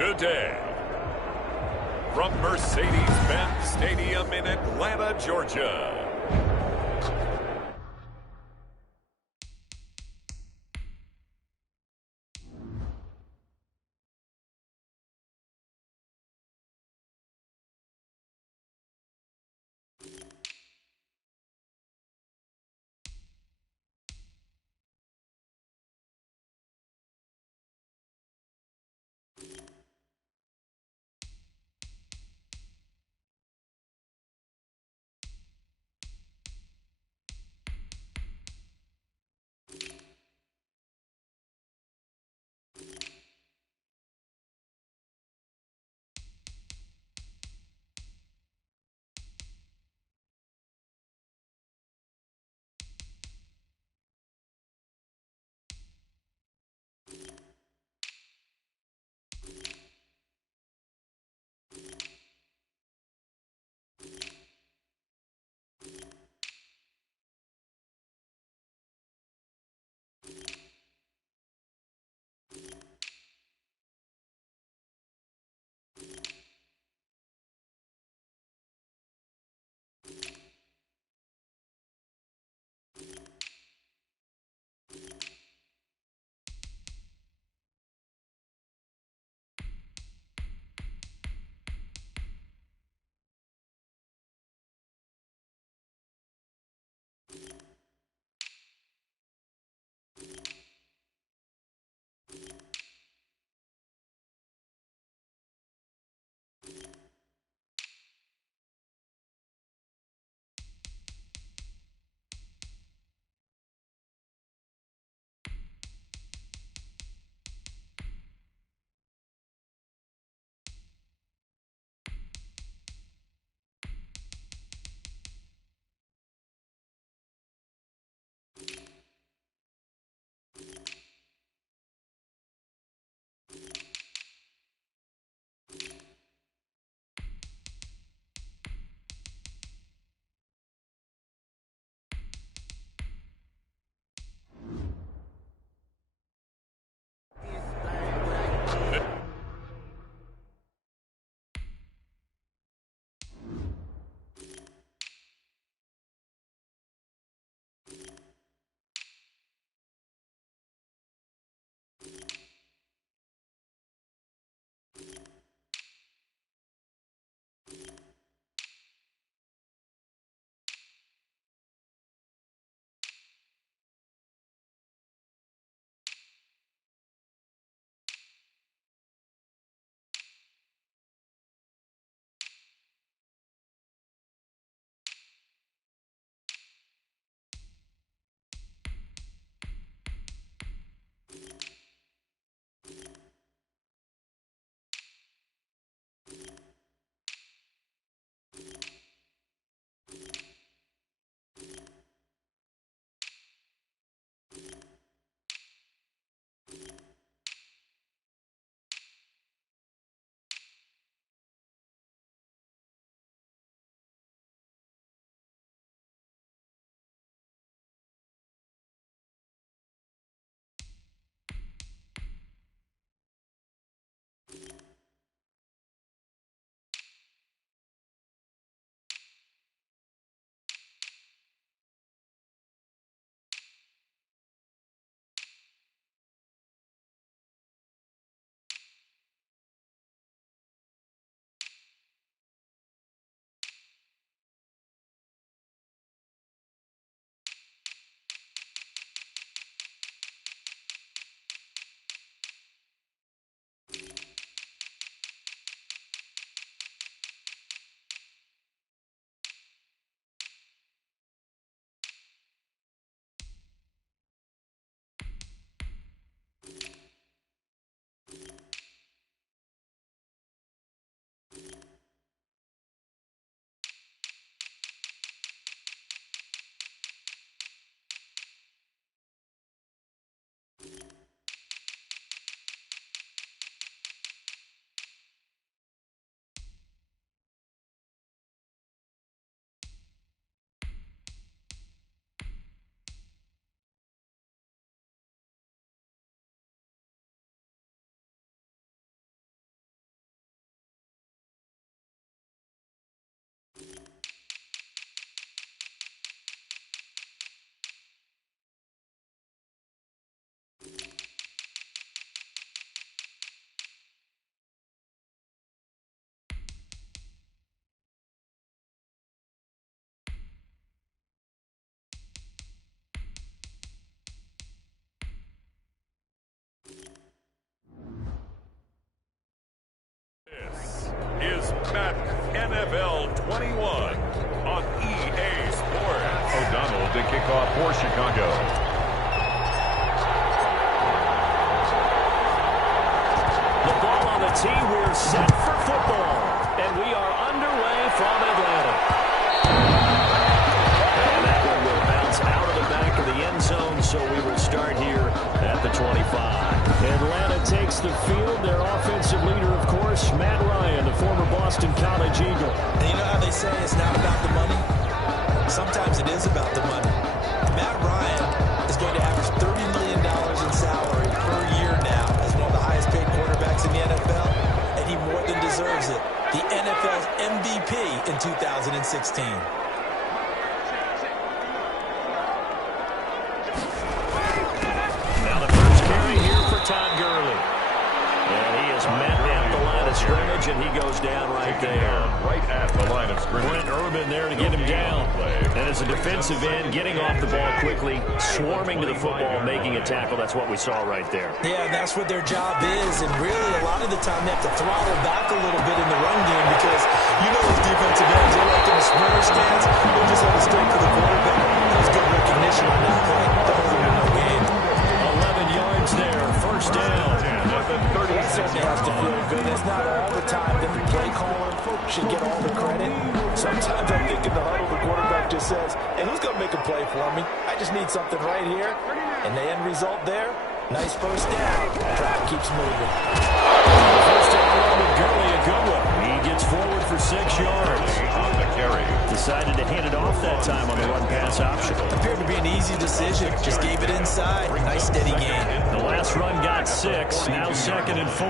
today. From Mercedes-Benz Stadium in Atlanta, Georgia. is Madden NFL 21 on EA Sports. O'Donnell to kick off for Chicago. The ball on the tee. We're set for football. And we are underway from Atlanta. And that one will bounce out of the back of the end zone, so we will start here at the 25. Atlanta takes the field. Their offensive leader, of course, Matt Ryan, the former Boston College Eagle. And you know how they say it's not about the money? Sometimes it is about the money. Matt Ryan is going to average $30 million in salary per year now as one of the highest paid quarterbacks in the NFL, and he more than deserves it. The NFL's MVP in 2016. Now the first carry here for Todd Gurley. And he is met at the line of scrimmage, and he goes down right there. Right at the line of scrimmage. Brent Urban there to get him down. And as a defensive end, getting off the ball quickly, swarming to the football, making a tackle. That's what we saw right there. Yeah, and that's what their job is. And really, a lot of the time, they have to throttle back a little bit in the run game because you know those defensive ends, they're like in a sprinter stance. They're just headed straight for the quarterback. That was good recognition on that play. That was a no game. 11 yards there, first down. That certainly has to feel good. It's not all the time that the play caller should get all the credit. Sometimes I think in the huddle, the quarterback just says, hey, who's going to make a play for me? I just need something right here. And the end result there, nice first down. Drive keeps moving. First down run with Gurley, a good one. He gets forward for 6 yards. On the carry. Decided to hand it off that time on the run-pass option. Appeared to be an easy decision. Just gave it inside. Nice steady gain. The last run got 6. Now 2nd and 4.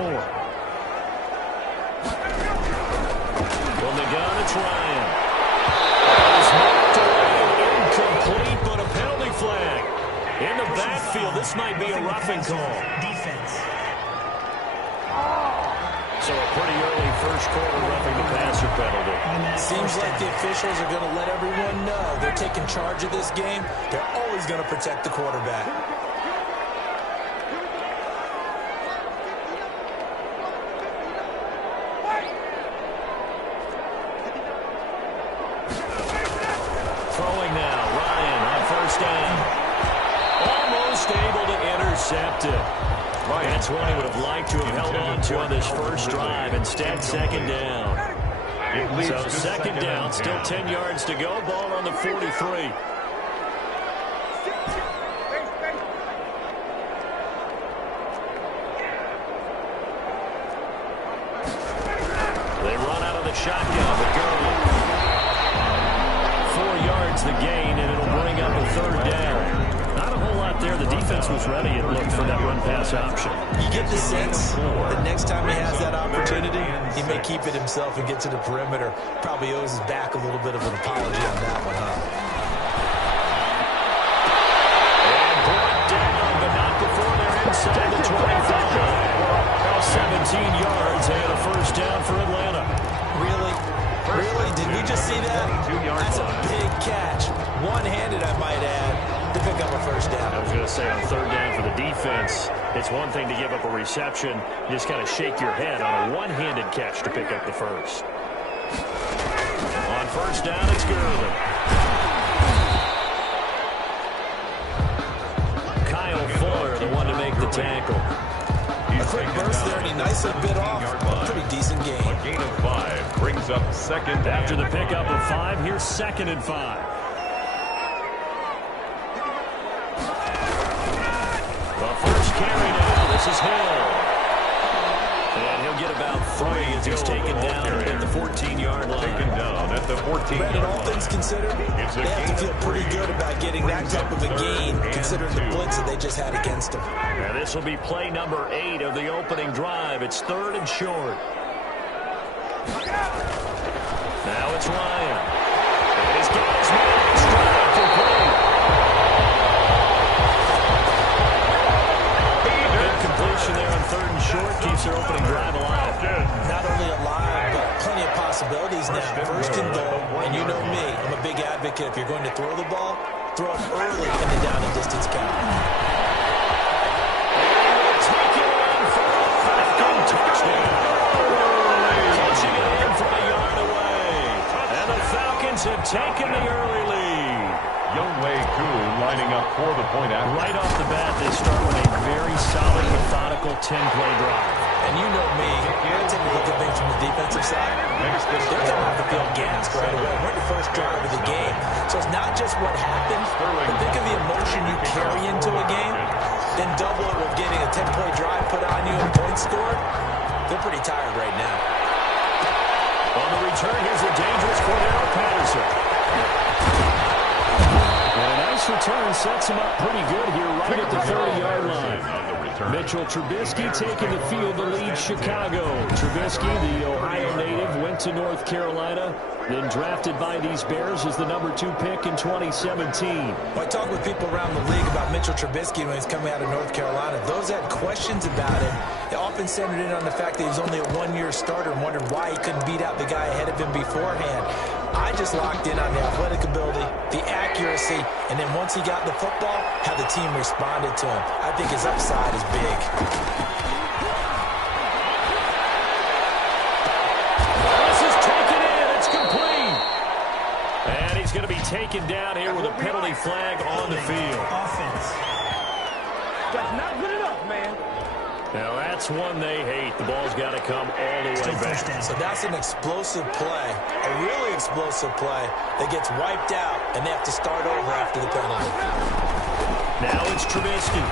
From the gun, it's Ryan. It's knocked away, incomplete, but a penalty flag. In the backfield, this might be a roughing call. Defense. So a pretty early first quarter roughing the passer penalty. Seems like the officials are going to let everyone know they're taking charge of this game. They're always going to protect the quarterback. Throwing now, Ryan on first down. Almost able to intercept it. That's one he would have liked to have held on to on this first drive. Instead, 2nd down. So 2nd down, still 10 yards to go. Ball on the 43. They run out of the shotgun with Gurley. 4 yards the gain, and it'll bring up a 3rd down. Not a whole lot there. The defense was ready, it looked, for that run-pass option. You get the sense that next time he has that opportunity, he may keep it himself and get to the perimeter. Probably owes his back a little bit of an apology on that one, huh? And brought down, but not before they're inside the 25. Now 17 yards and a first down for Atlanta. Really? Really? Did we just see that? That's a big catch. One-handed, I might add, to pick up a first down. I was going to say, on 3rd down for the defense, it's one thing to give up a reception. You just kind of shake your head on a one-handed catch to pick up the first. On first down, it's Gurley. Kyle Fuller, the one to make the tackle. A quick burst there, and he nicely bit off. Pretty decent game. A gain of 5 brings up 2nd. After the pickup of 5, here's 2nd and 5. The first carry now. This is Hill. And he'll get about 3 as he's taken down at the 14-yard line. Taken down at the 14-yard Brandon, all line. things considered, they have to feel pretty good about getting that type of a gain, considering the blitz that they just had against them. Now this will be play number 8 of the opening drive. It's 3rd and short. Now it's Ryan. And he's got his man strike complete. Completion there on 3rd and short keeps their opening drive alive. Not only alive, but plenty of possibilities now. First and goal, and you know me, I'm a big advocate. If you're going to throw the ball, throw it early in the down and distance count. Take it in for a 15 touchdown. Catching it in from taking the early lead. Youngwei Koo lining up for the point after. Right off the bat, they start with a very solid, methodical 10-play drive. And you know me, I tend to look at things from the defensive side. They're coming off the field gassed right away. We're in the first drive of the game. So it's not just what happens, but think of the emotion you carry into a game, then double it with getting a 10-play drive put on you and points scored. They're pretty tired right now. On the return, here's the dangerous Cordero Patterson. And a nice return sets him up pretty good here right at the 30-yard line. Mitchell Trubisky taking the field to lead Chicago. Trubisky, the Ohio native, went to North Carolina, then drafted by these Bears as the number 2 pick in 2017. Well, I talked with people around the league about Mitchell Trubisky when he's coming out of North Carolina. Those had questions about him. They often centered in on the fact that he was only a one-year starter and wondered why he couldn't beat out the guy ahead of him beforehand. I just locked in on the athletic ability, the accuracy, and then once he got the football, how the team responded to him. I think his upside is big. This is taken in. It's complete. And he's going to be taken down here with a penalty flag on the field. Offense. That's not good enough, man. Now that's one they hate. The ball's got to come all the way back. So that's an explosive play, a really explosive play that gets wiped out, and they have to start over after the penalty. Now it's Trubisky. And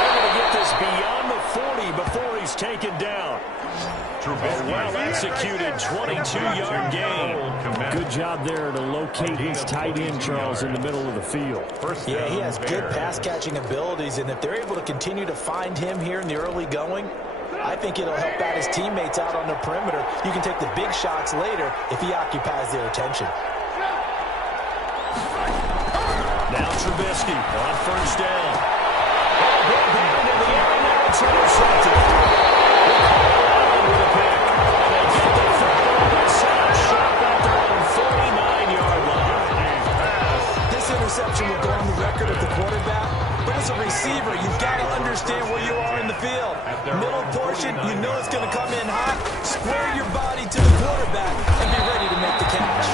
they're going to get this beyond the 40 before he's taken down. A well-executed 22-yard gain. Good job there to locate his tight end, Charles, in the middle of the field. Yeah, he has good pass-catching abilities, and if they're able to continue to find him here in the early going, I think it'll help out his teammates out on the perimeter. You can take the big shots later if he occupies their attention. Now Trubisky on first down. Ball down in the air, and now it's intercepted. With a pick. They get the third on the set shot at their own 49-yard line. This interception will go on the record of the quarterback, but as a receiver, you've got to understand where you are in the field. Middle portion, you know it's going to come in hot. Square your body to the quarterback and be ready to make the catch.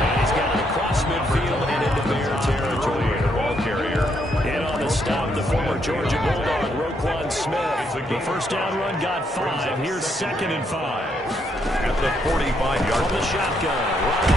And he's got it across midfield and into Bear territory. Ball carrier. In on the stop, the former Georgia Bulldog, Roquan Smith. The first down run got 5. Here's 2nd and 5. At the 45-yard From the shotgun, Ryan.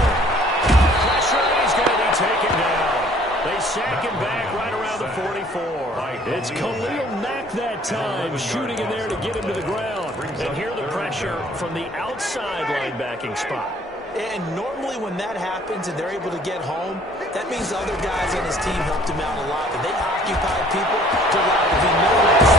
Pressure, he's going to be taken down. They sack him back right around the 44. It's Khalil Mack that time, shooting in there to get him to the ground. And here the pressure from the outside linebacking spot. And normally when that happens and they're able to get home, that means other guys on his team helped him out a lot. But they occupied people to allow him to be noticed.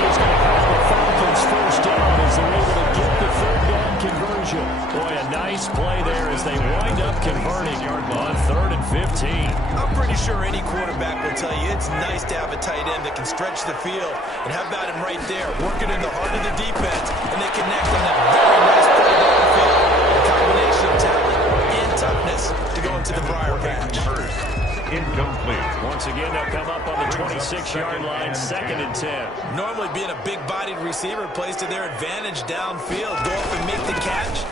He's going to have the Falcons first down as they're able to get the third down conversion. Boy, a nice play there as they wind up converting on 3rd and 15. I'm pretty sure any quarterback will tell you it's nice to have a tight end that can stretch the field. And how about him right there, working in the heart of the defense, and they connect on that very nice play down the field. A combination of talent and toughness to go into the prior patch. incomplete. Once again, they'll come up on the 26-yard line, 2nd and 10. Normally being a big-bodied receiver plays to their advantage downfield. Go up and make the catch,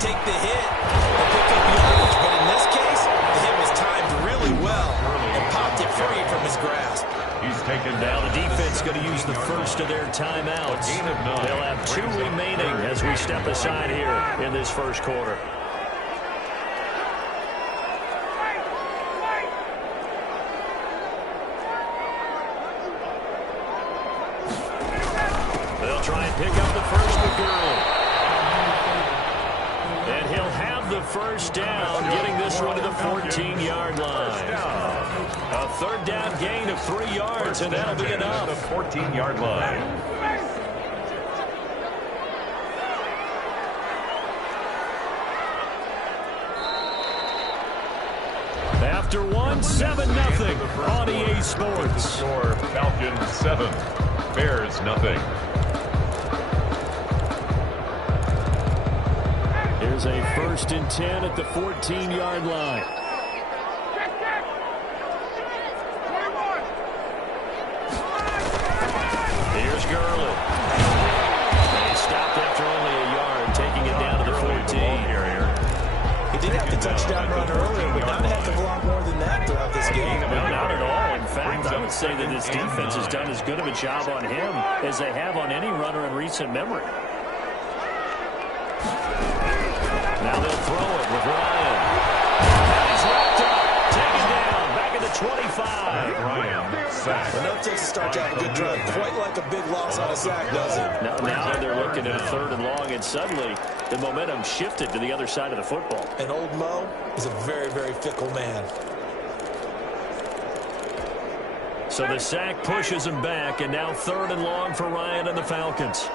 take the hit, and pick up yardage. But in this case, the hit was timed really well and popped it free from his grasp. He's taken Now down. the defense going to use the first of their timeouts. They'll have 2 remaining as we step aside here in this first quarter. They'll try and pick up the first with Gurley. And he'll have the first down, getting this one to the 14-yard line. A third down gain of 3 yards, and that'll be enough. The 14-yard line. After one, 7-0 on EA Sports. Score, Falcons 7, Bears nothing. Here's a 1st and 10 at the 14-yard line. Here's Gurley. And he stopped after only a yard. touchdown run earlier, but not a heck of a lot more than that throughout this game. No, not at all. In fact, I would say that this defense has done as good of a job on him as they have on any runner in recent memory. Now they'll throw it with Ryan. And he's wrapped up. Taken down. Back at the 25. Ryan sacked. Enough takes to start to have a good drive. Quite like a big loss on a sack, does it? Now they're looking at a 3rd and long, and suddenly the momentum shifted to the other side of the football. And old Mo is a very, very fickle man. So the sack pushes him back, and now 3rd and long for Ryan and the Falcons.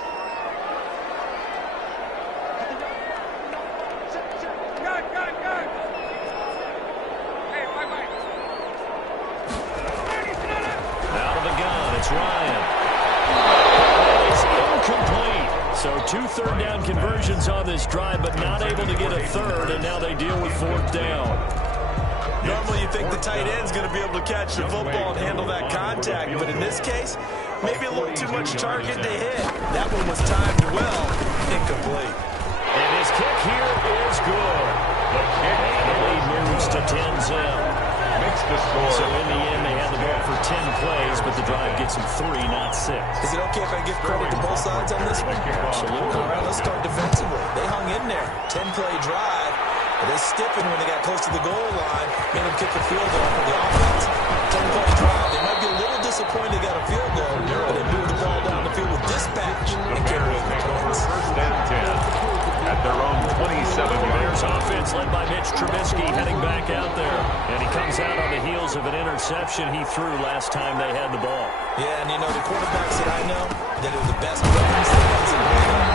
Out of the gun, it's Ryan. It's incomplete. So 2 third down conversions on this drive, but not able to get a 3rd, and now they deal with 4th down. Normally you think the tight end's going to be able to catch the football and handle that contact, but in this case, maybe a little too much target to hit. That one was timed well, incomplete. And his kick here is good. And the lead moves to 10-0. Makes the score. So in the end, they had the ball for 10 plays, but the drive gets them 3, not 6. Is it okay if I give credit to both sides on this one? Absolutely. All right, let's start defensively. They hung in there. 10-play drive. But they stiffened when they got close to the goal line, made them kick a field goal for the offense. 10-play drive. They might be a little disappointed they got a field goal, but they moved the ball down the field with dispatch and carried over the points. 1st and 10 at their own 27. Bears offense led by Mitch Trubisky heading back out there. And he comes out on the heels of an interception he threw last time they had the ball. Yeah, and you know, the quarterbacks that I know that are the best weapons that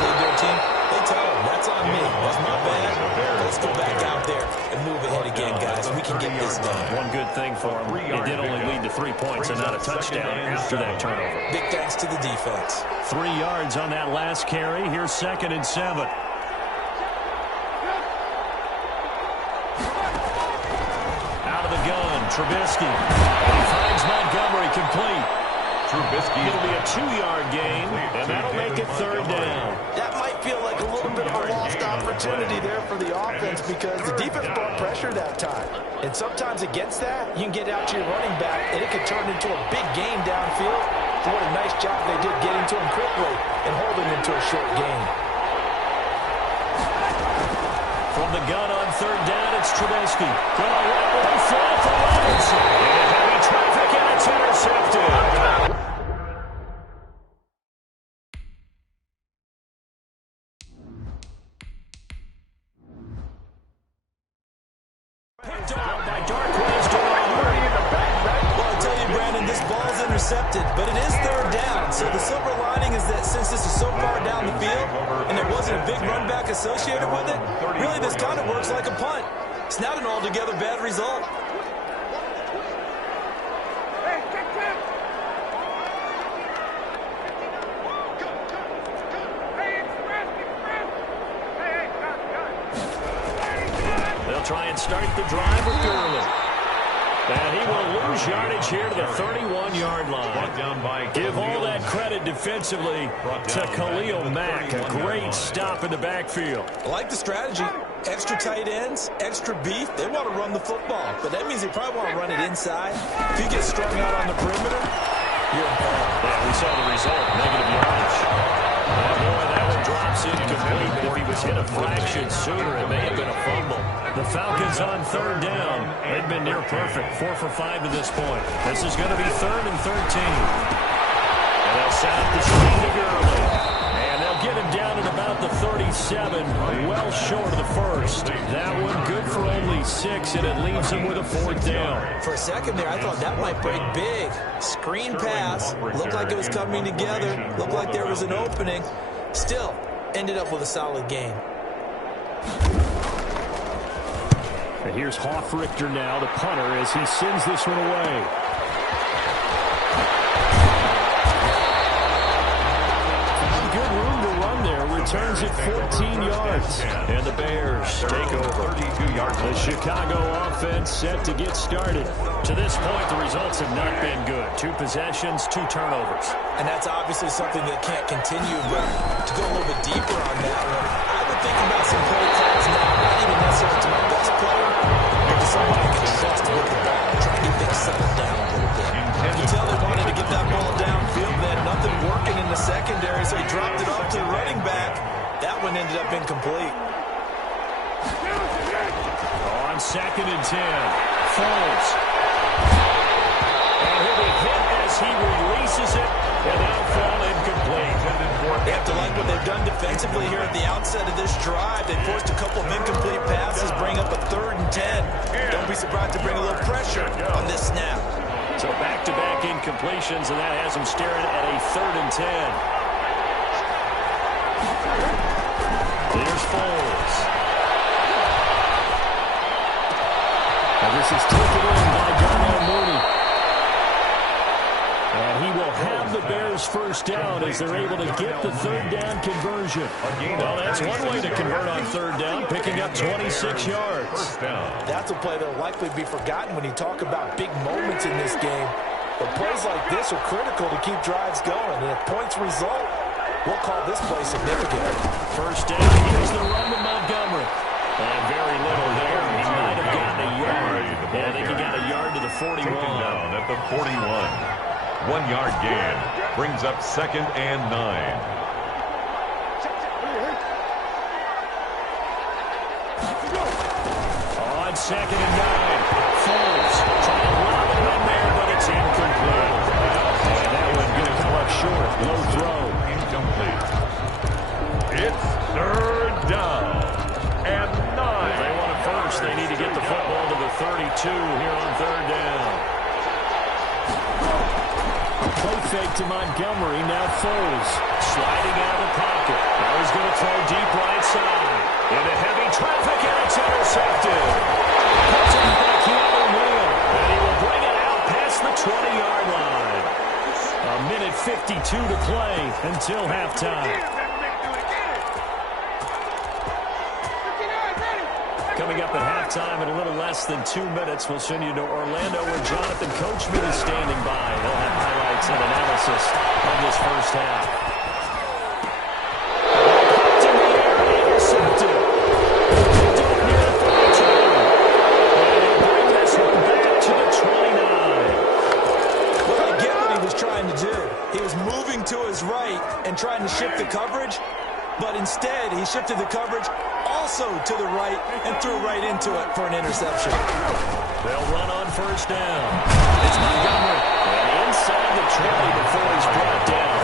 lead their team, they tell them, that's on me. That's my bad. Let's go back out there and move ahead again, guys. We can get this done. One good thing for him, it did only lead to 3 points and not a touchdown after that turnover. Big thanks to the defense. 3 yards on that last carry. Here's 2nd and 7. Out of the gun, Trubisky. And he finds Montgomery complete. Trubisky. It'll be a 2-yard gain, and that'll make it 3rd down. That might feel like a little bit of a lost opportunity there for the offense because the defense brought pressure that time. And sometimes against that, you can get out to your running back, and it could turn into a big game downfield. So what a nice job they did getting to him quickly and holding him to a short gain. From the gun on 3rd down, it's Trubisky. Going right with a throw for Robinson. And heavy traffic, and it's intercepted. Picked off by Darquez Well, I tell you, Brandon, this ball's intercepted, but it is 3rd down. So the silver lining is that since this is so far down the field and there wasn't a big run back associated with it, really this kind of works like a punt. It's not an altogether bad result. They'll try and start the drive with Gurley. And he will lose yardage here to the 31-yard line. Give all that credit defensively to Khalil Mack. A great stop in the backfield. I like the strategy. Extra tight ends, extra beef. They want to run the football, but that means they probably want to run it inside. If you get strung out on the perimeter, you're in peril. Yeah, we saw the result. Negative yardage. Boy, that one drops incomplete, but if he was hit a fraction sooner, it may have been a fumble. The Falcons on 3rd down. They've been near perfect. 4 for 5 to this point. This is going to be 3rd and 13. And they'll set up the screen to Gurley. And they'll get him down at about the 37, well short of the first. That one good for only 6, and it leaves him with a 4th down. For a second there, I thought that might break big. Screen pass. Looked like it was coming together. Looked like there was an opening. Still, ended up with a solid game. And here's Hoffrichter now, the punter, as he sends this one away. Good room to run there. Returns it 14 yards. And the Bears take over. The Chicago offense set to get started. To this point, the results have not been good. 2 possessions, 2 turnovers. And that's obviously something that can't continue, but to go a little bit deeper on that one, I would thinking about some play calls now, not even necessarily to my best player, but to someone I can trust with the ball, trying to get things settled down a little bit. You can tell they wanted to get that ball downfield. They had nothing working in the secondary, so he dropped it off to the running back. That one ended up incomplete. On 2nd and 10, Foles. And he'll be hit as he releases it, and that'll fall incomplete. They have to like what they've done defensively here at the outset of this drive. They forced a couple of incomplete passes, bring up a 3rd and 10. Don't be surprised to bring a little pressure on this snap. So back-to-back incompletions, and that has them staring at a 3rd and 10. Here's Foles. And this is taken in by Darnell Mooney. And he will have the Bears first down as they're able to get the 3rd down conversion. Well, that's one way to convert on 3rd down, picking up 26 yards. That's a play that will likely be forgotten when you talk about big moments in this game. But plays like this are critical to keep drives going. And if points result, we'll call this play significant. First down, here's the run to Montgomery. And very little there. He might have gotten a yard. Yeah, I think he got a yard to the 41. Down at the 41. 1 yard gain brings up 2nd and 9. On 2nd and 9, Foles trying to lob it in there, but it's incomplete. And that one going to come up short. Low throw. Incomplete. It's 3rd down and 9. If they want it first, they need to get the football to the 32 here on 3rd down. Play fake to Montgomery, now Foles. Sliding out of the pocket. Now he's going to throw deep right side. Into heavy traffic, and it's intercepted. Puts it by Keanu Neal. And he will bring it out past the 20-yard line. A minute 52 to play until halftime. Coming up at halftime in a little less than 2 minutes, we'll send you to Orlando where Jonathan Coachman is standing by. He'll have highlights and analysis of this first half. Popped in the air and intercepted. Picked up near the 32. And he'll bring this one back to the 29. Well, I get what he was trying to do. He was moving to his right and trying to shift the coverage, but instead he shifted the coverage also to the right and threw right into it for an interception. They'll run on first down. It's Montgomery. And inside the 20 before he's brought down.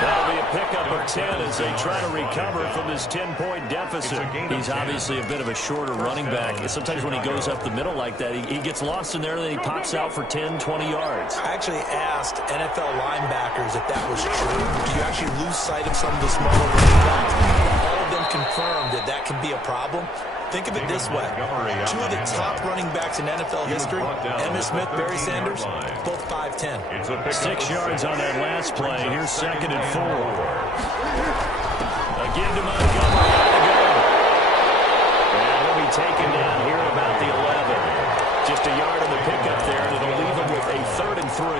That'll be a pickup of 10 as they try to recover from this 10-point deficit. He's obviously a bit of a shorter running back. Sometimes when he goes up the middle like that, he gets lost in there and then he pops out for 10, 20 yards. I actually asked NFL linebackers if that was true. Do you actually lose sight of some of the smaller running backs? All of them confirmed that that can be a problem. Think of it this way. 2 of the top running backs in NFL history, Emmitt Smith, Barry Sanders, both 5'10". 6 yards on that last play. Here's 2nd and 4. Again to Montgomery on the go. And he'll be taken down here at about the 11. Just a yard on the pickup there, and it'll leave him with a 3rd and 3.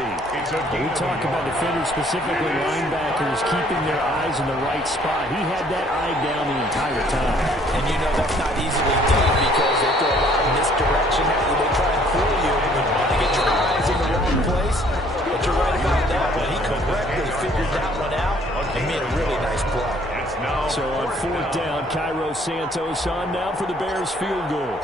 We talk about defenders, specifically linebackers, keeping their eyes in the right spot. He had that eye down the entire time. And you know that's not easily done because they throw a lot of misdirection at you. They try and fool you to get your eyes in the wrong place. But you're right about that one. He correctly figured that one out and made a really nice play. So on 4th down, Cairo Santos on now for the Bears field goal.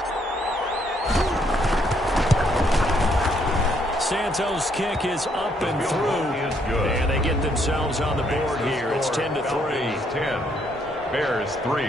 Santos' kick is up and through, and they get themselves on the board here. It's 10-3. 10. Bears 3.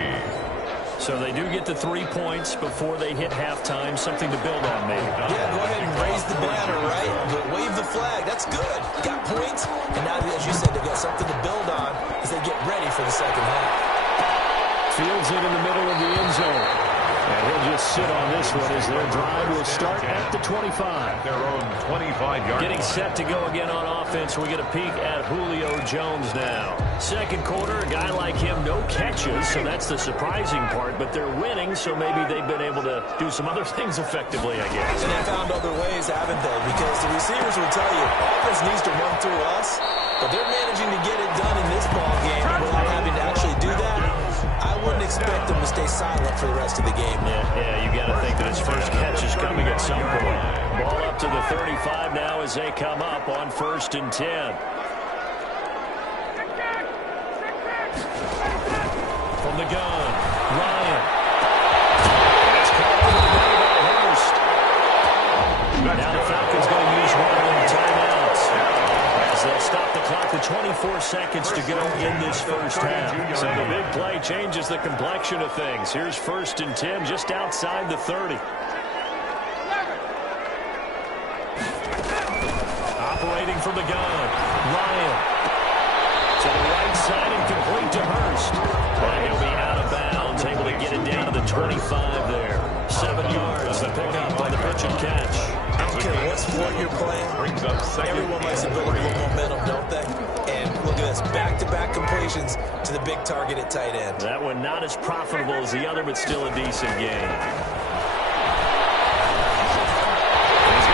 So they do get the 3 points before they hit halftime. Something to build on, maybe. Yeah, go ahead and raise the banner, right? But wave the flag. That's good. Got points, and now, as you said, they've got something to build on as they get ready for the second half. Fields it in the middle of the end zone. And he'll just sit on this one as their drive will start at the 25. Their own 25-yard Getting line. set to go again on offense. We get a peek at Julio Jones now. Second quarter, a guy like him, no catches, so that's the surprising part. But they're winning, so maybe they've been able to do some other things effectively, I guess. And they found other ways, haven't they? Because the receivers will tell you, offense needs to run through us, but they're managing to get it done in this ball game without having to actually do that. I wouldn't expect them to rest of the game. Yeah, you got to think that his first catch is coming at some point. Ball up to the 35 now as they come up on 1st and 10. From the gun, Ryan. It's caught over the middle by Hurst. Now the Falcons going to use one of their timeouts as they'll stop the clock with 24 seconds to go in this first half. So the big play changes the complexion of things. Here's 1st and 10 just outside the 30. Operating from the gun, Ryan. To the right side and complete to Hurst. And he'll be out of bounds, able to get it down to the 25 there. 7 yards, the pickup on the pitch and catch. I don't care what sport you're playing. Everyone likes to build a little momentum, don't they? And look at this, back-to-back completions to the big target at tight end. That one not as profitable as the other, but still a decent game. He's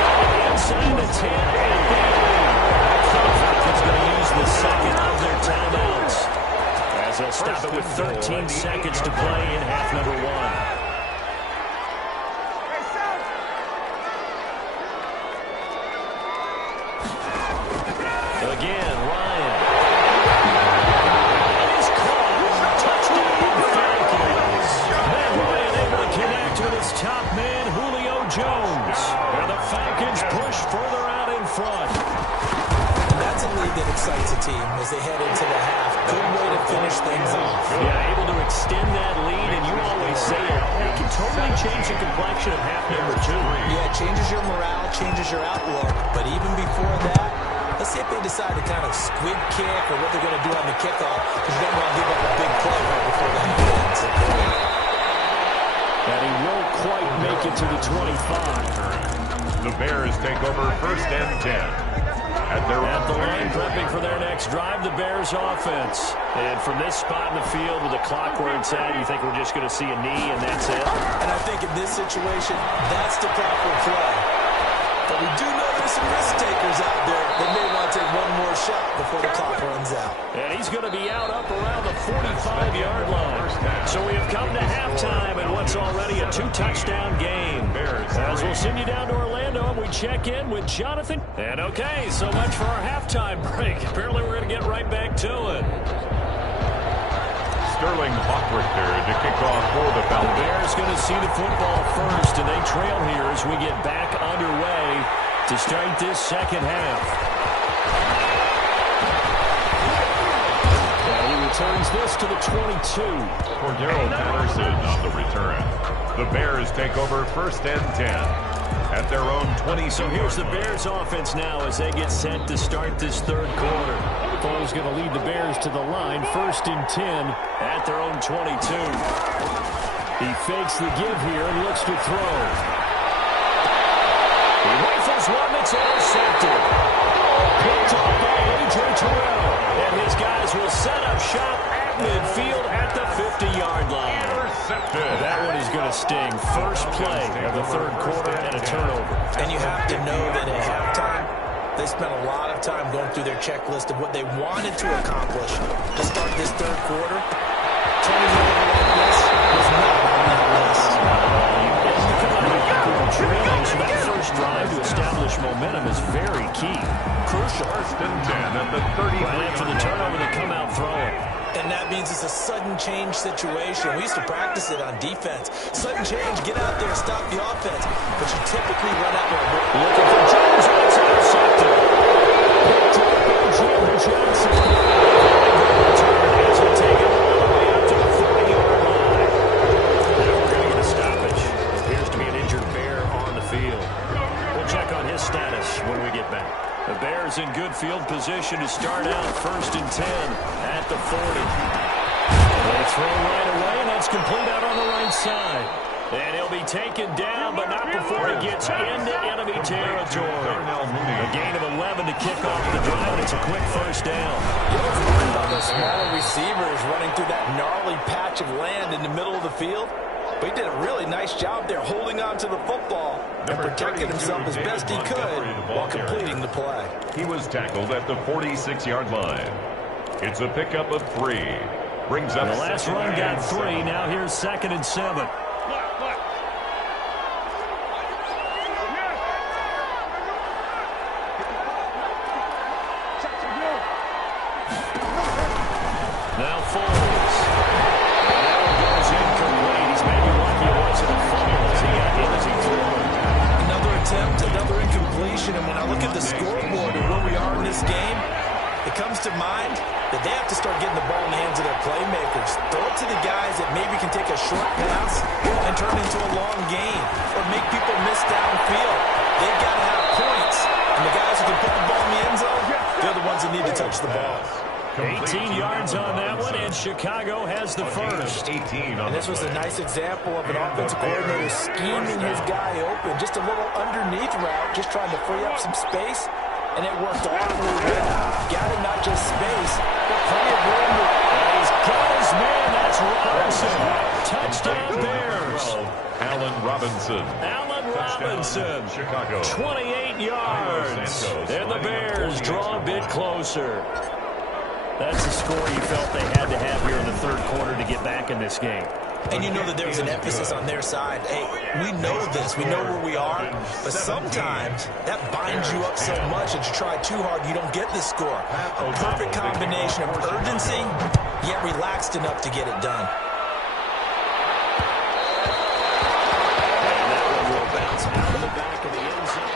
got it inside the 10 and Falcons going to use the second of their timeouts as they'll stop it with 13 seconds to play in half number 1. Again, Ryan. It is caught. Touchdown, Falcons. Matt Ryan able to connect with his top man, Julio Jones. And the Falcons push further out in front. And that's a lead that excites a team as they head into the half. Good way to finish things off. Yeah, able to extend that lead, and you always say it can totally change the complexion of half number 2. Yeah, it changes your morale, changes your outlook. But even before that, let's see if they decide to kind of squib kick or what they're going to do on the kickoff, because you don't want to give up a big play right before the half ends. And he won't quite make it to the 25. The Bears take over 1st and 10. At the line, prepping for their next drive, the Bears offense. And from this spot in the field with the clock where it's at, you think we're just going to see a knee and that's it? And I think in this situation, that's the proper play. But we do know there's some risk takers out there that may want to take one more shot before the clock runs out. And he's going to be out up around the 45-yard line. So we have come to halftime in what's already a 2-touchdown game. As we'll send you down to Orlando and we check in with Jonathan. And okay, so much for our halftime break. Apparently we're going to get right back to it. Sterling Hawkrichter to kick off for the Falcons. The Bears going to see the football first, and they trail here as we get back underway to start this second half. And he returns this to the 22. Cordero Patterson on the return. The Bears take over 1st and 10 at their own 20. So here's the Bears offense now as they get set to start this third quarter. Foles going to lead the Bears to the line, 1st and 10 at their own 22. He fakes the give here and looks to throw. He rifles one that's intercepted. Picked up by A.J. Terrell. And his guys will set up shop at midfield at the 50-yard line. That one is going to sting. First play of the third quarter and a turnover. And you have to know that at halftime, they spent a lot of time going through their checklist of what they wanted to accomplish to start this third quarter. Turning it over like this was not on that list. Trailing, so that first drive to establish momentum is very key. Crucial. 1st and 10 at the 30. Right after the turnover, they come out throwing. And that means it's a sudden change situation. We used to practice it on defense. Sudden change, get out there, stop the offense. But you typically run out there. Looking for Jones, and it's intercepted. Picked up by Jordan Johnson. As he'll take it all the way up to the 40-yard line. Now we're going to get a stoppage. Appears to be an injured Bear on the field. We'll check on his status when we get back. The Bears in good field position to start out 1st and 10 at the 40. They throw right away, and that's complete out on the right side. And he'll be taken down, but not before he gets into enemy territory. A gain of 11 to kick off the drive, and it's a quick first down. You don't have to worry about those smaller receivers running through that gnarly patch of land in the middle of the field. But he did a really nice job there holding on to the football and protecting himself as best he could while completing the play. He was tackled at the 46-yard line. It's a pickup of 3. brings up The last run got 3. Now here's 2nd and 7. Now Foles. And that one goes incomplete. He's maybe lucky it wasn't a fumble as he got hit as he threw it. Another attempt, another incompletion. And when I look at the scoreboard and where we are in this game, it comes to mind that they have to start getting the ball in the hands of their playmakers. Throw it to the guys that maybe can take a short pass and turn it into a long gain or make people miss downfield. They've got to have points. And the guys who can put the ball in the end zone, they're the ones that need to touch the ball. 18 yards on that one, and Chicago has the first. 18 on And this was a nice example of an offensive coordinator scheming his guy open. Just a little underneath route, just trying to free up some space. And it worked all the way well. Got him not just space, but plenty of room. He's got his man. That's Robinson. Touchdown Bears. Allen Robinson. Allen Robinson. Chicago. 28 yards. And the Bears draw a bit closer. That's the score you felt they had to have here in the third quarter to get back in this game. And you know that there was an emphasis on their side. Hey, we know this. We know where we are. But sometimes that binds you up so much that you try too hard, you don't get the score. A perfect combination of urgency, yet relaxed enough to get it done. And that one will bounce out of the back of the end zone.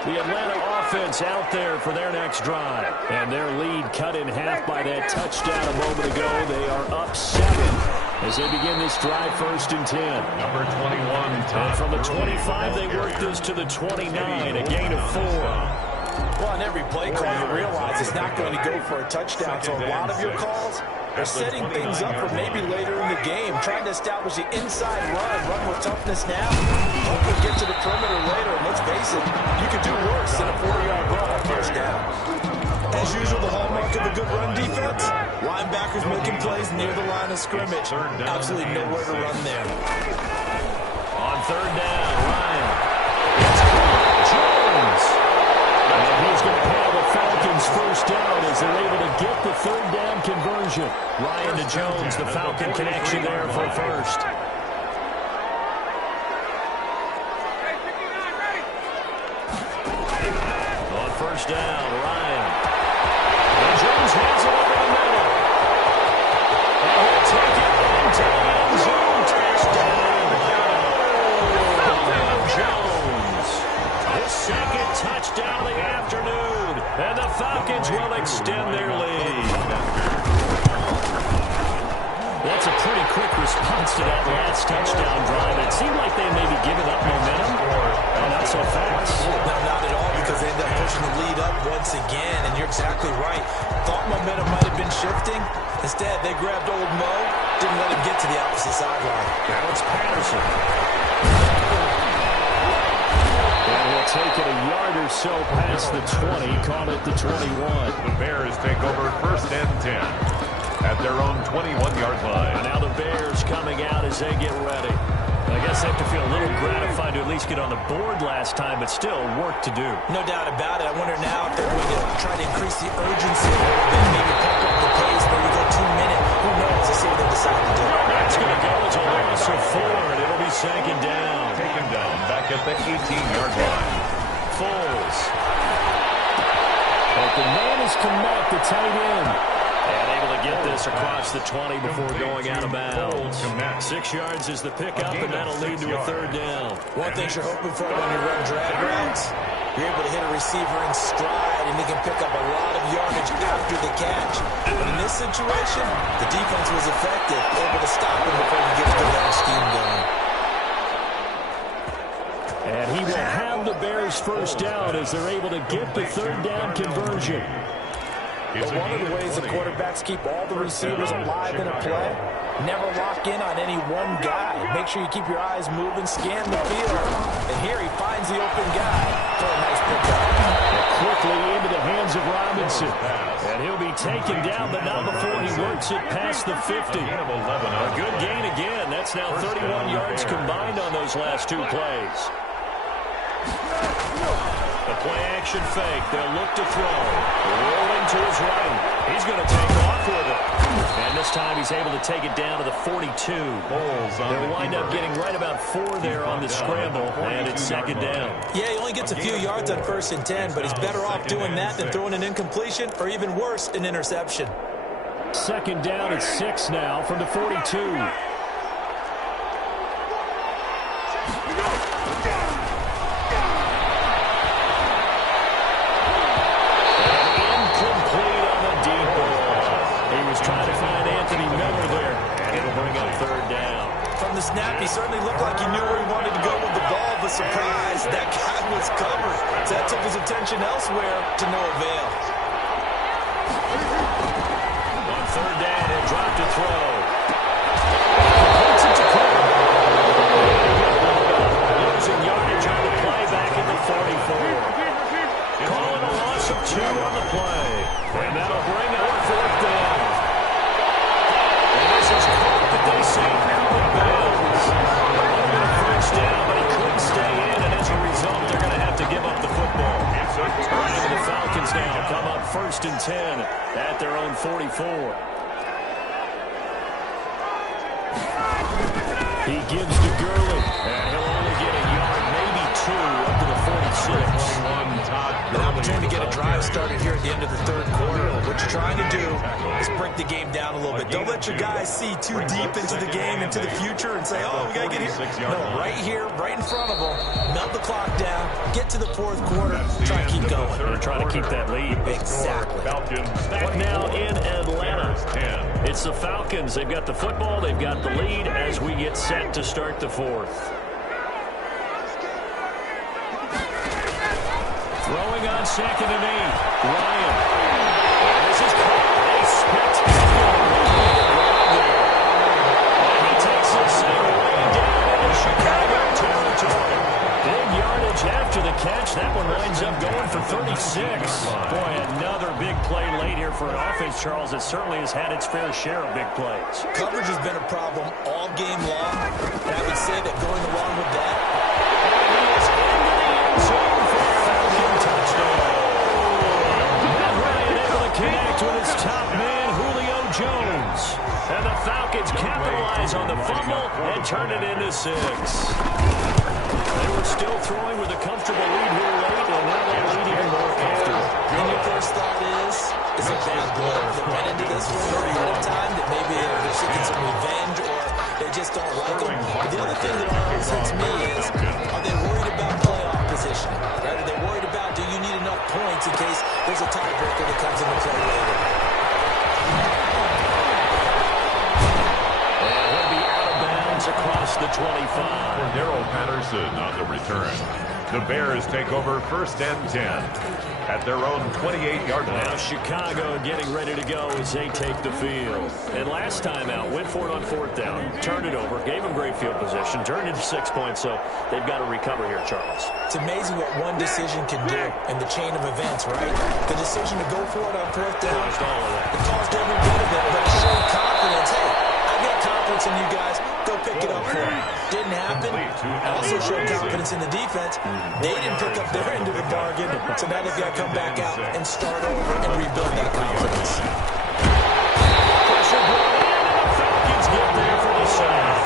The Atlanta offense out there for their next drive. And their lead cut in half by that touchdown a moment ago. They are up 7 as they begin this drive 1st and 10. Number 21. And from the 25, they work this to the 29, a gain of 4. Well, on every play call, you realize it's not going to go for a touchdown. So a lot of your calls are setting things up for maybe later in the game, trying to establish the inside run with toughness now. Hope we'll get to the perimeter later. And let's face it, you could do worse than a 40-yard run on first down. As usual, the hallmark of a good run defense, linebackers making plays near the line of scrimmage. Absolutely nowhere to run there. On 3rd down, Ryan. It's Jones. And he's going to have the Falcons first down as they're able to get the 3rd down conversion. Ryan to Jones, the Falcon connection there for first. On 1st down, Ryan. And Jones has it over the middle. And he'll take it into the end zone. Touchdown. Jones. His 2nd touchdown of the afternoon. And the Falcons will extend their lead. That's a pretty quick response to that last touchdown drive. It seemed like they may be giving up momentum. Not so fast. No, not at all, because they ended up pushing the lead up once again. And you're exactly right. Thought momentum might have been shifting. Instead, they grabbed old Mo, didn't let him get to the opposite sideline. Now it's Patterson. And he'll take it a yard or so past the 20, caught at the 21. The Bears take over 1st and 10 at their own 21-yard line. And now the Bears coming out as they get ready. I guess they have to feel a little gratified to at least get on the board last time, but still work to do. No doubt about it. I wonder now if they're going to try to increase the urgency a little bit, maybe pump up the pace, maybe go 2-minute. Who knows? Let's see what they decide to do. That's going to go as a loss of 4, and it'll be 2nd down. Taken down back at the 18-yard line. Foles. But the man has come back, the tight end. And able to get this across the 20 before going out of bounds. 6 yards is the pickup, and that'll lead to a 3rd down. One thing you're hoping for when you run drag routes, you're able to hit a receiver in stride, and he can pick up a lot of yardage after the catch. But in this situation, the defense was effective, able to stop him before he gets the down scheme going. And he will have the Bears first down as they're able to get the 3rd down conversion. But one of the ways the quarterbacks keep all the receivers alive in a play, never lock in on any one guy. Make sure you keep your eyes moving, scan the field. And here he finds the open guy for a nice pickup. Quickly into the hands of Robinson. And he'll be taken down, but not before he works it past the 50. A good gain again. That's now 31 yards combined on those last 2 plays. The play play-action fake. They'll look to throw. Rolling to his right. He's going to take off with it. And this time he's able to take it down to the 42. They'll wind up getting right about 4 there on the scramble, and it's second down. Yeah, he only gets a few yards on 1st and 10, but he's better off doing that than throwing an incompletion or even worse, an interception. Second down at 6 now from the 42. Snap, he certainly looked like he knew where he wanted to go with the ball, but surprise, that guy was covered. So that took his attention elsewhere to no avail. On 3rd down, he'll drop to throw. Puts it to Cole. Losing yardage on the play back at the 44. Calling a loss of 2 on the play. And that'll bring up 4th down. And this is caught that they say out of bounds. Down, but he couldn't stay in, and as a result, they're going to have to give up the football. And the Falcons now come up 1st and 10 at their own 44. He gives to Gurley. And he'll only get a yard, maybe 2, up to the 46. An opportunity to get a drive started here at the end of the 3rd quarter. What you're trying to do is break the game down a little bit. Don't let your guys see too deep into the game, into the future, and say, oh, we got to get here. No, right here, right in front of them, melt the clock down, get to the 4th quarter, try and keep going. They're trying to keep that lead. Exactly. But now in Atlanta, it's the Falcons. They've got the football, they've got the lead as we get set to start the 4th. Throwing on 2nd and 8. Ryan. And this is a spectacular run. And he takes this thing way down into Chicago territory. Big yardage after the catch. That one winds up going for 36. Boy, another big play late here for an offense, Charles, that certainly has had its fair share of big plays. Coverage has been a problem all game long. And I would say that going along with that, and he is into the end zone for a Falcon touchdown. Matt Ryan able to connect with his top man, Julio Jones. And the Falcons capitalize on the fumble and turn it into 6. They were still throwing with a comfortable lead here late, and now they lead even more comfortable. and your first thought is a bad blow. They went into this one ahead of time that maybe they're seeking some revenge or they just don't like them. But the other thing that upsets me is, are they worried about playoff position? Right? Are they worried about, do you need enough points in case there's a tiebreaker that comes into play later? Across the 25. Cordero Patterson on the return. The Bears take over 1st and 10 at their own 28-yard line. Now Chicago getting ready to go as they take the field. And last time out, went for it on 4th down, turned it over, gave them great field position, turned it to 6 points, so they've got to recover here, Charles. It's amazing what one decision can do in the chain of events, right? The decision to go for it on 4th down. Caused all of that. It caused every bit of it, but it showed confidence. Hey, I got confidence in you guys. Go pick it up for me. Didn't happen. Also showed confidence in the defense. They didn't pick up their end of the bargain, so now they've got to come back out and start over and rebuild that confidence. Pressure brought in, and the Falcons get there for the sack.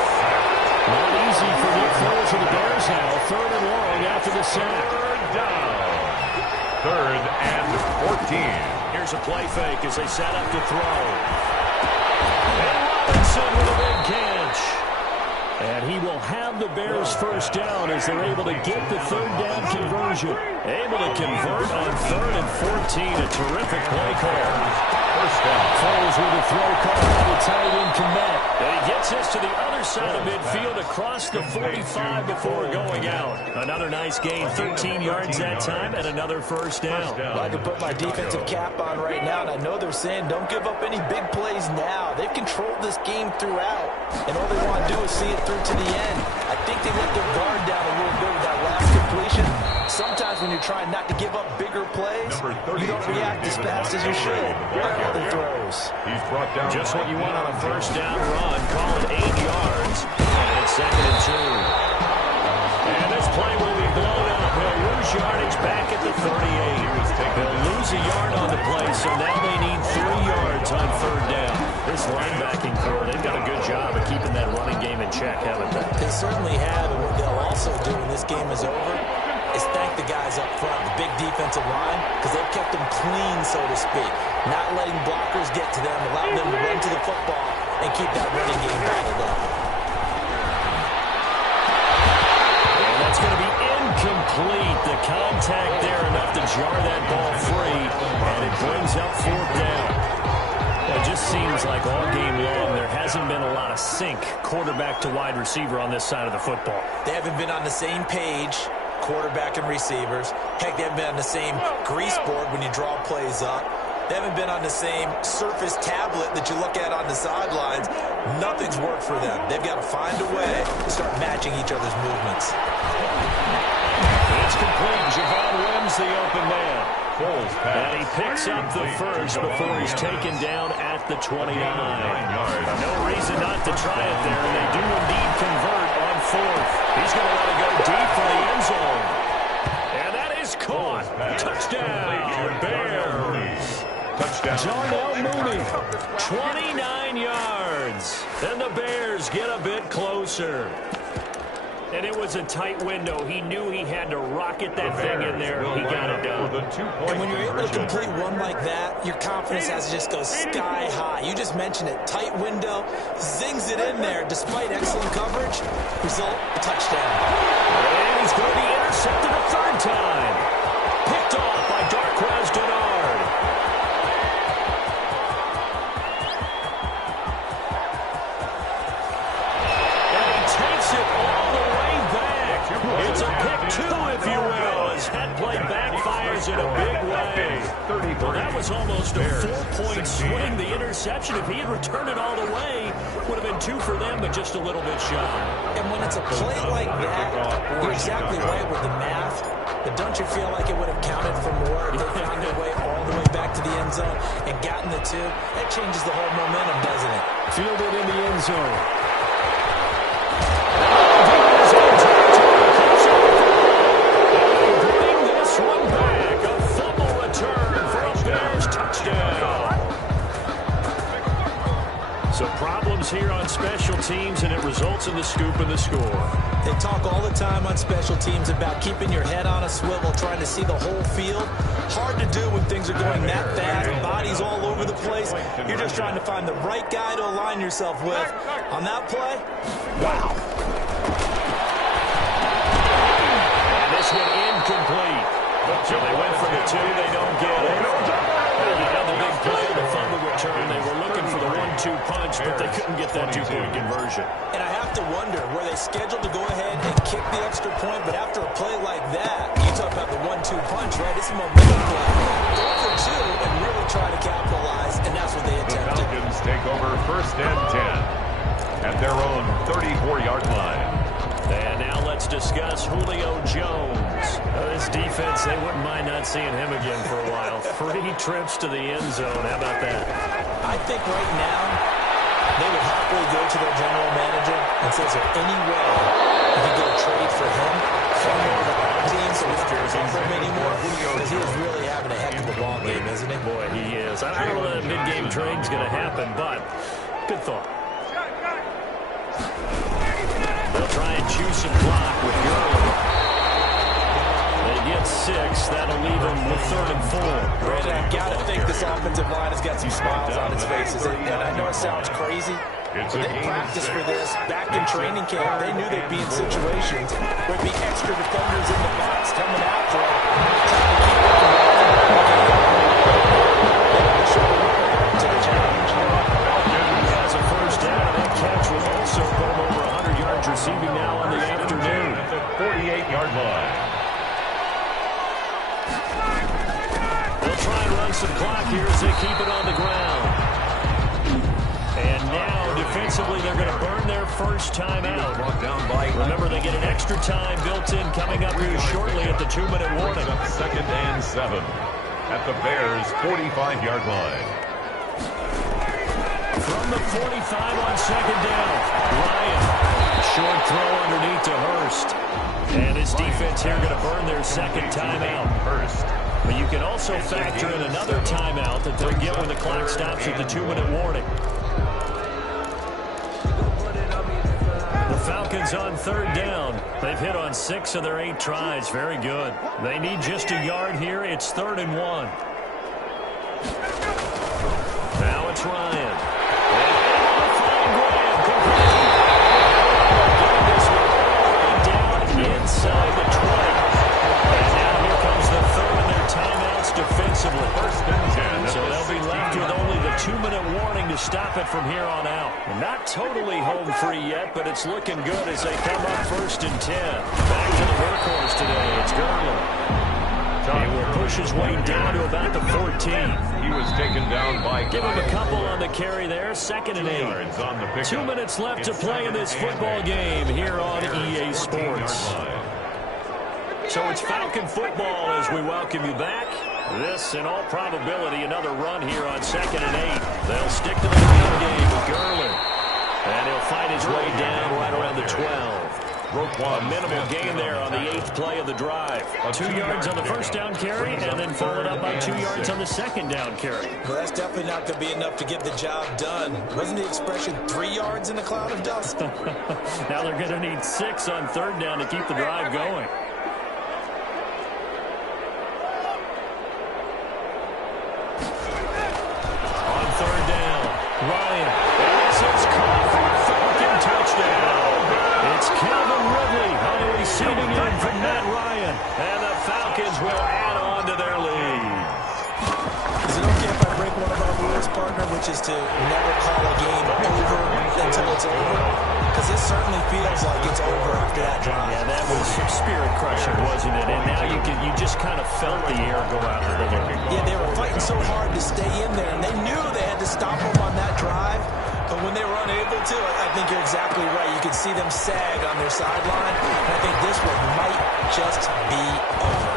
Not easy for Nick Foles and the Bears now. 3rd and long after the sack. 3rd down. 3rd and 14. Here's a play fake as they set up to throw. And Robinson with a big catch. And he will have the Bears first down as they're able to get the 3rd down conversion. Able to convert on 3rd and 14. A terrific play call. First down. Foles with a throw call by the tight end Kmet. And he gets us to the other side of midfield across the 45 before going out. Another nice gain, 13 yards that time, and another first down. Well, I can put my defensive cap on right now, and I know they're saying don't give up any big plays now. They've controlled this game throughout, and all they want to do is see it through to the end. I think they let their guard down a little bit with that last completion. Sometimes when you're trying not to give up bigger plays, you don't react as fast as you should on other throws. He's brought down just what you want on a first down run. Call it 8 yards, and it's 2nd and 2. And this play will be blown up. He'll lose yardage back at the 38. game is over is thank the guys up front, the big defensive line, because they've kept them clean, so to speak. Not letting blockers get to them, allowing them to run to the football and keep that running game battled up. And that's going to be incomplete. The contact there enough to jar that ball free, and it brings up fourth down. It just seems like all game long there hasn't been a lot of sync quarterback to wide receiver on this side of the football. They haven't been on the same page, quarterback and receivers. Heck, they haven't been on the same grease board when you draw plays up. They haven't been on the same Surface tablet that you look at on the sidelines. Nothing's worked for them. They've got to find a way to start matching each other's movements. It's complete. Javon wins the open man. And he picks up the first before he's taken down at the 29. No reason not to try it there, and they do indeed convert on fourth. He's going to let it go deep for the end zone. And that is caught. Touchdown, Bears. Touchdown. Darnell Mooney, 29 yards. Then the Bears get a bit closer. And it was a tight window. He knew he had to rocket that thing in there. He got it done. And when you're able to complete one like that, your confidence has to just go sky high. You just mentioned it. Tight window, zings it in there despite excellent coverage. Result, a touchdown. And he's going to be intercepted a third time. Picked off by Darquez Dennard. And he takes it all the way back. It's a pick two, if you will, as that play backfires in a big way. Well, that was almost a 4-point swing. The interception, if he had returned it all the way, would have been two for them, but just a little bit shy. And when it's a play like that, you're exactly right with the math. But don't you feel like it would have counted for more if they found their way all the way back to the end zone and gotten the two? That changes the whole momentum, doesn't it? Fielded in the end zone. Bring this one back. A fumble return for a Bears touchdown. So problems here on special teams, and it results in the scoop and the score. They talk all the time on special teams about keeping your head on a swivel, trying to see the whole field. Hard to do when things are going that fast, bodies all over the place. You're just trying to find the right guy to align yourself with. On that play, wow. And this one incomplete. So they went for the two, they don't get it. Another big play, the fumble return. They were looking for the 1-2 punch, but they couldn't get that two-point conversion. And I have to wonder, were they scheduled to go ahead and kick the extra point, but after a play like that, you talk about the 1-2 punch, right? It's a momentum play. Go for two and really try to capitalize, and that's what they attempted. The Falcons take over first and 10 at their own 34-yard line. And now let's discuss Julio Jones. This defense, they wouldn't mind not seeing him again for a while. 3 trips to the end zone. How about that? I think right now they would happily go to their general manager and say, is there any way you can go trade for him from the team so we don't have to for him anymore? Because he is really having a heck of a ball game, isn't he? Boy, he is. I don't know that mid-game trade's going to happen, but good thought. They'll try and chew some clock with Gurley. They get 6. That'll leave them with 3rd and 4. Brandon, I got to think this offensive line has got some smiles on its faces. And I know it sounds crazy, but they practiced for this back in training camp. They knew they'd be in situations where there'd be extra defenders in the box coming after them, trying to keep them from to the challenge. Has a first down. That catch will also put him over 100 yards receiving now on the afternoon. At the 48-yard line. They'll try and run some clock here as they keep it on the ground. And now, defensively, they're going to burn their first timeout. Remember, they get an extra time built in coming up here shortly at the 2-minute warning. 2nd and 7 at the Bears' 45-yard line. From the 45 on 2nd down, Ryan. Short throw underneath to Hurst. And his defense here going to burn their second timeout. Hurst. But you can also factor in another timeout that they'll get when the clock stops at the 2-minute warning. The Falcons on third down. They've hit on 6 of their 8 tries. Very good. They need just a yard here. It's 3rd and 1. Now it's Ryan. Inside the 20. And now here comes the third of their timeouts defensively. So they'll be left with only the 2-minute warning to stop it from here on out. Not totally home free yet, but it's looking good as they come up 1st and 10. Back to the workhorse today. It's Gurley. He will push his way down to about the 14. He was taken down by Give him a couple on the carry there. 2nd and 8. 2 minutes left to play in this football game here on EA Sports. So it's Falcon football as we welcome you back. This, in all probability, another run here on 2nd and 8. They'll stick to the ground game with Gurley. And he'll fight his way down right around the 12. A minimal gain there on the 8th play of the drive. 2 yards on the first down carry, and then followed up by 2 yards on the second down carry. Well, that's definitely not going to be enough to get the job done. Wasn't the expression 3 yards in a cloud of dust? Now they're going to need 6 on third down to keep the drive going. On third down, Ryan. This is caught for a Falcon touchdown. It's Calvin Ridley on a receiving end from Matt Ryan. And the Falcons will add on to their lead. Is it okay if I break one of our rules, partner, which is to never call a game over until it's over? Because this certainly feels like it's over after that drive. Yeah, that was spirit-crushing, wasn't it? And now you just kind of felt the air go out of the room. Yeah, they were fighting so hard to stay in there, and they knew they had to stop them on that drive. But when they were unable to, I think you're exactly right. You could see them sag on their sideline, and I think this one might just be over.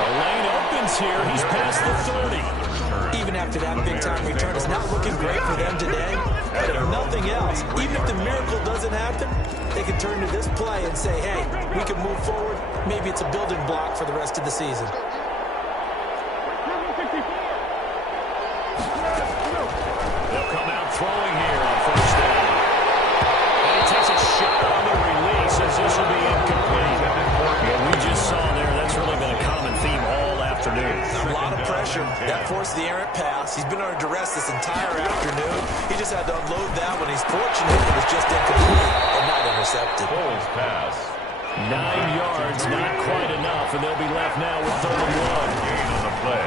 A lane opens here. He's past the 30. Even after that big-time return, it's not looking great for them today. But if nothing else, even if the miracle doesn't happen, they can turn to this play and say, hey, we can move forward. Maybe it's a building block for the rest of the season. They'll come out throwing here on first down. And he takes a shot on the release as this will be incomplete. What we just saw there, that's really been a common theme all afternoon. A lot of pressure. That forced the errant pass. He's been under duress this entire afternoon. He just had to unload that one. He's fortunate it was just incomplete and not intercepted. Foles pass. 9 yards, not quite enough, and they'll be left now with 3rd and 1. Gain on the play.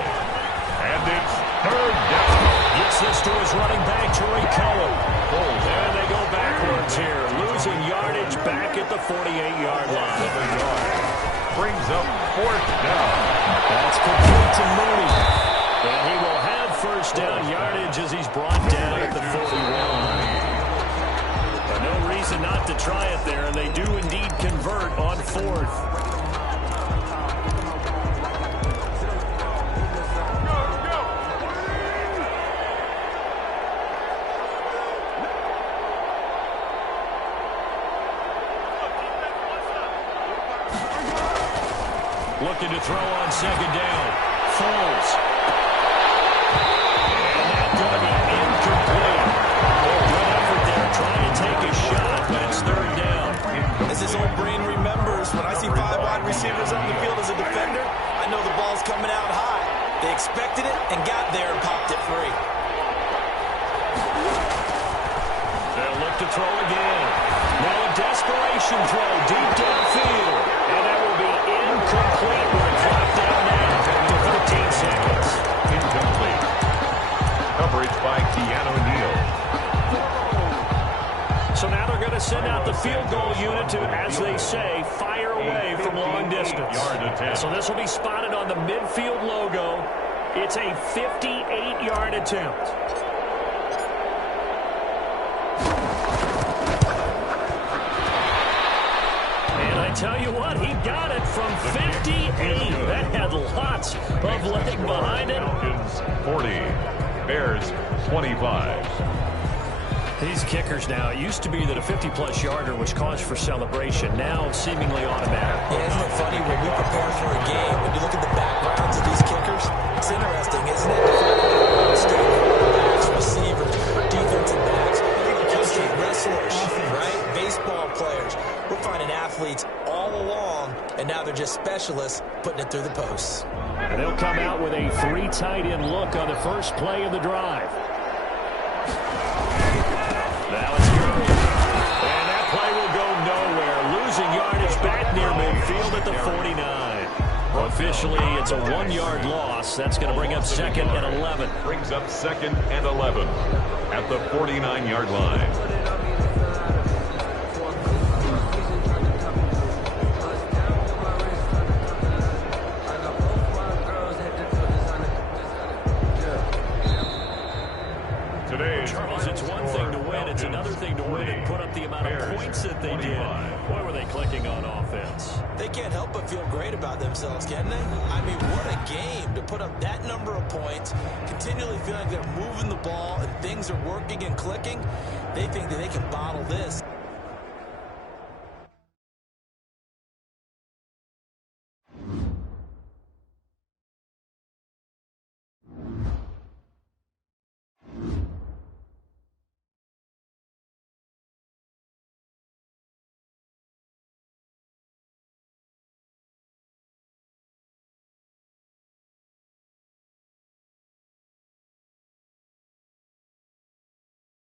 And it's 3rd down. Gets this to his running back, Troy Cohen. And they go backwards here, losing yardage back at the 48-yard line. 7 yards. Brings up 4th down. That's complete to Mooney. And he will have first down yardage as he's brought down at the 41. But no reason not to try it there, and they do indeed convert on 4th. Looking to throw on 2nd down. Foles. And that's going to be incomplete. Good effort there, trying to take a shot, but it's 3rd down. As his old brain remembers, when I see 5 wide receivers on the field as a defender, I know the ball's coming out high. They expected it and got there and popped it free. They'll look to throw again. Now a desperation throw deep downfield. And that will be incomplete. We're dropped down now to 13 seconds. Incomplete. Coverage by Keanu Neal. So now they're going to send out the field goal unit to, as they say, fire away from long distance. So this will be spotted on the midfield logo. It's a 58-yard attempt. Tell you what, he got it from 58. That had lots of leg behind it. 40. Bears 25. These kickers now, it used to be that a 50-plus yarder was cause for celebration. Now seemingly automatic. Yeah, isn't it funny when we prepare for a game, when you look at the backgrounds of these kickers, it's interesting, isn't it? State quarterbacks, receivers, defensive backs, wrestlers, right? and now they're just specialists putting it through the posts. And they'll come out with a 3 tight end look on the first play of the drive. Now it's good. And that play will go nowhere. Losing yardage back near midfield at the 49. Officially, it's a 1-yard loss. That's going to bring up 2nd and 11. Brings up 2nd and 11 at the 49-yard line. Charles, it's one thing to win. It's another thing to win and put up the amount of points that they did. Boy, were they clicking on offense. They can't help but feel great about themselves, can they? I mean, what a game to put up that number of points, continually feeling like they're moving the ball and things are working and clicking. They think that they can bottle this.